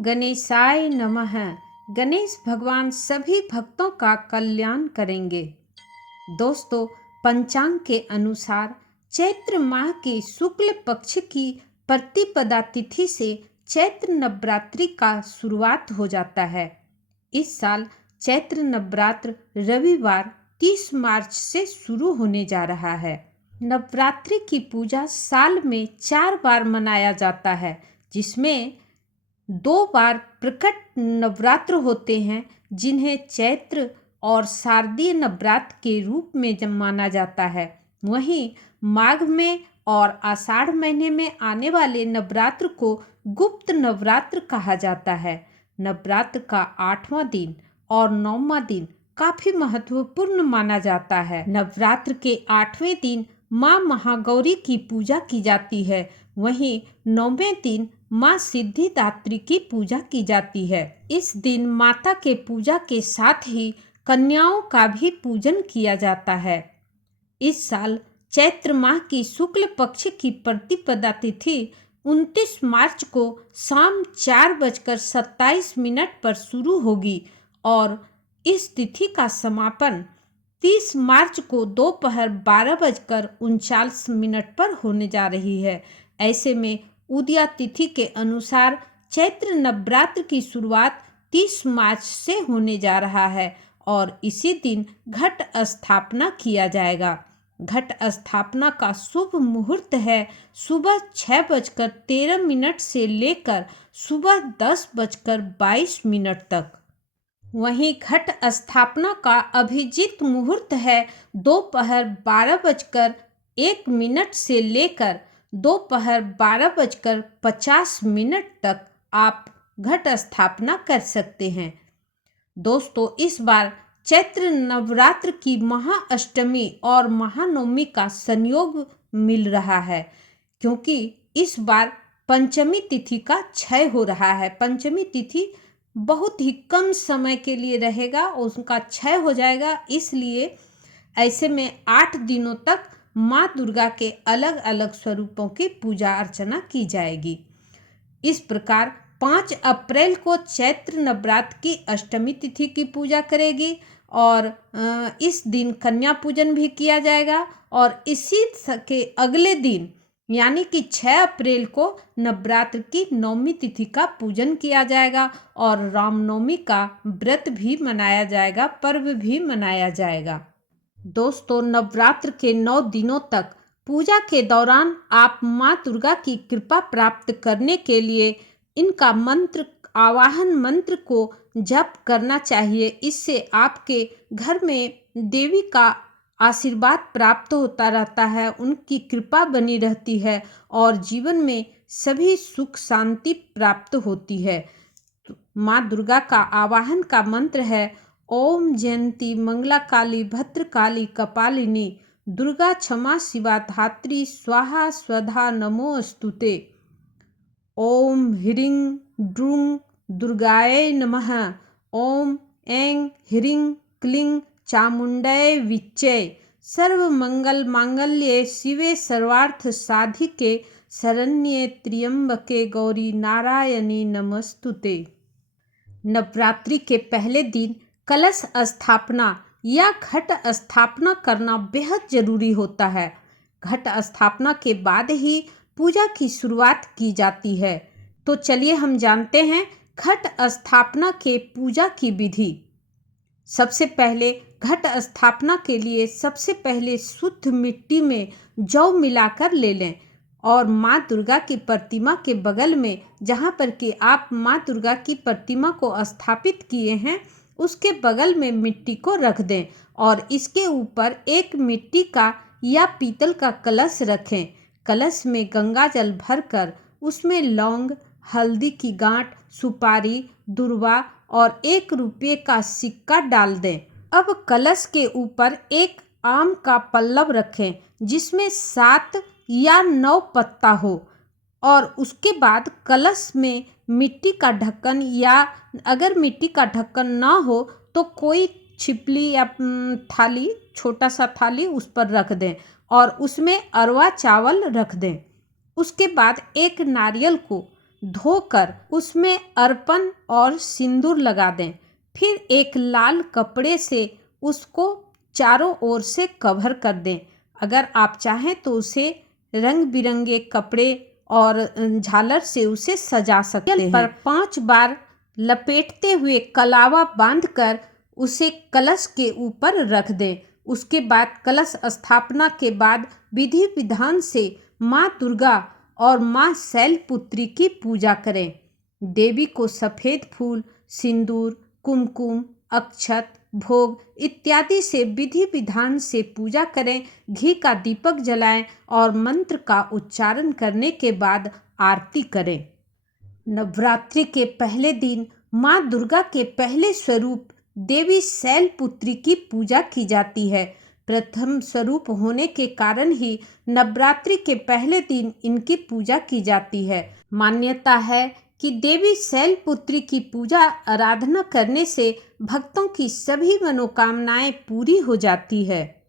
गणेशाय नमः। गणेश भगवान सभी भक्तों का कल्याण करेंगे। दोस्तों, पंचांग के अनुसार चैत्र माह के शुक्ल पक्ष की प्रतिपदा तिथि से चैत्र नवरात्रि का शुरुआत हो जाता है। इस साल चैत्र नवरात्र रविवार 30 मार्च से शुरू होने जा रहा है। नवरात्रि की पूजा साल में 4 बार मनाया जाता है, जिसमें 2 बार प्रकट नवरात्र होते हैं, जिन्हें चैत्र और शारदीय नवरात्र के रूप में माना जाता है। वहीं माघ में और आषाढ़ महीने में आने वाले नवरात्र को गुप्त नवरात्र कहा जाता है। नवरात्र का 8वां दिन और 9वां दिन काफी महत्वपूर्ण माना जाता है। नवरात्र के 8वें दिन माँ महागौरी की पूजा की जाती है। वहीं 9वें दिन माँ सिद्धिदात्री की पूजा की जाती है। इस दिन माता के पूजा के साथ ही कन्याओं का भी पूजन किया जाता है। इस साल चैत्र माह की शुक्ल पक्ष की प्रतिपदा तिथि 29 मार्च को शाम 4:27 पर शुरू होगी और इस तिथि का समापन 30 मार्च को दोपहर 12:39 पर होने जा रही है। ऐसे में उदया तिथि के अनुसार चैत्र नवरात्र की शुरुआत 30 मार्च से होने जा रहा है और इसी दिन घट स्थापना किया जाएगा। घट स्थापना का शुभ मुहूर्त है सुबह 6:13 से लेकर सुबह 10:22 तक। वहीं घट स्थापना का अभिजीत मुहूर्त है दोपहर 12:01 से लेकर दोपहर 12:50 तक आप घट स्थापना कर सकते हैं। दोस्तों, इस बार चैत्र नवरात्र की महाअष्टमी और महानवमी का संयोग मिल रहा है, क्योंकि इस बार पंचमी तिथि का क्षय हो रहा है। पंचमी तिथि बहुत ही कम समय के लिए रहेगा, उसका क्षय हो जाएगा। इसलिए ऐसे में 8 दिनों तक माँ दुर्गा के अलग अलग स्वरूपों की पूजा अर्चना की जाएगी। इस प्रकार 5 अप्रैल को चैत्र नवरात्र की अष्टमी तिथि की पूजा करेगी और इस दिन कन्या पूजन भी किया जाएगा और इसी के अगले दिन यानी कि 6 अप्रैल को नवरात्र की 9वीं तिथि का पूजन किया जाएगा और रामनवमी का व्रत भी मनाया जाएगा, पर्व भी मनाया जाएगा। दोस्तों, नवरात्र के 9 दिनों तक पूजा के दौरान आप माँ दुर्गा की कृपा प्राप्त करने के लिए इनका मंत्र, आवाहन मंत्र को जप करना चाहिए। इससे आपके घर में देवी का आशीर्वाद प्राप्त होता रहता है, उनकी कृपा बनी रहती है और जीवन में सभी सुख शांति प्राप्त होती है। माँ दुर्गा का आवाहन का मंत्र है ओम जयंती मंगला काली भद्रकाली कपालिनी दुर्गा क्षमा शिवा धात्री स्वाहा स्वधा नमोस्तुते। ओम ह्रीं ड्रूं दुर्गाय नमः। ओम ऐं ह्रीं क्लीं चामुंडय विच्चय। सर्व मंगल मांगल्ये शिवे सर्वार्थ साधिके शरण्ये त्र्यंबके गौरी नारायणी नमस्तुते। नवरात्रि के पहले दिन कलश स्थापना या घट स्थापना करना बेहद जरूरी होता है। घट स्थापना के बाद ही पूजा की शुरुआत की जाती है। तो चलिए हम जानते हैं घट स्थापना के पूजा की विधि। सबसे पहले घट स्थापना के लिए सबसे पहले शुद्ध मिट्टी में जौ मिलाकर ले लें और माँ दुर्गा की प्रतिमा के बगल में, जहाँ पर कि आप माँ दुर्गा की प्रतिमा को स्थापित किए हैं, उसके बगल में मिट्टी को रख दें और इसके ऊपर एक मिट्टी का या पीतल का कलश रखें। कलश में गंगा जल भरकर उसमें लौंग, हल्दी की गांठ, सुपारी, दुर्वा और 1 रुपये का सिक्का डाल दें। अब कलश के ऊपर एक आम का पल्लव रखें जिसमें 7 या 9 पत्ता हो और उसके बाद कलश में मिट्टी का ढक्कन या अगर मिट्टी का ढक्कन ना हो तो कोई छिपली या थाली, छोटा सा थाली उस पर रख दें और उसमें अरवा चावल रख दें। उसके बाद एक नारियल को धोकर उसमें अर्पण और सिंदूर लगा दें। फिर एक लाल कपड़े से उसको चारों ओर से कवर कर दें। अगर आप चाहें तो उसे रंग बिरंगे कपड़े और झालर से उसे सजा सकते हैं। पर 5 बार लपेटते हुए कलावा बांधकर उसे कलश के ऊपर रख दें। उसके बाद कलश स्थापना के बाद विधि विधान से माँ दुर्गा और माँ शैलपुत्री की पूजा करें। देवी को सफ़ेद फूल, सिंदूर, कुमकुम, अक्षत, भोग इत्यादि से विधि विधान से पूजा करें। घी का दीपक जलाएं और मंत्र का उच्चारण करने के बाद आरती करें। नवरात्रि के पहले दिन माँ दुर्गा के पहले स्वरूप देवी शैलपुत्री की पूजा की जाती है। प्रथम स्वरूप होने के कारण ही नवरात्रि के पहले दिन इनकी पूजा की जाती है। मान्यता है कि देवी शैलपुत्री की पूजा आराधना करने से भक्तों की सभी मनोकामनाएं पूरी हो जाती है।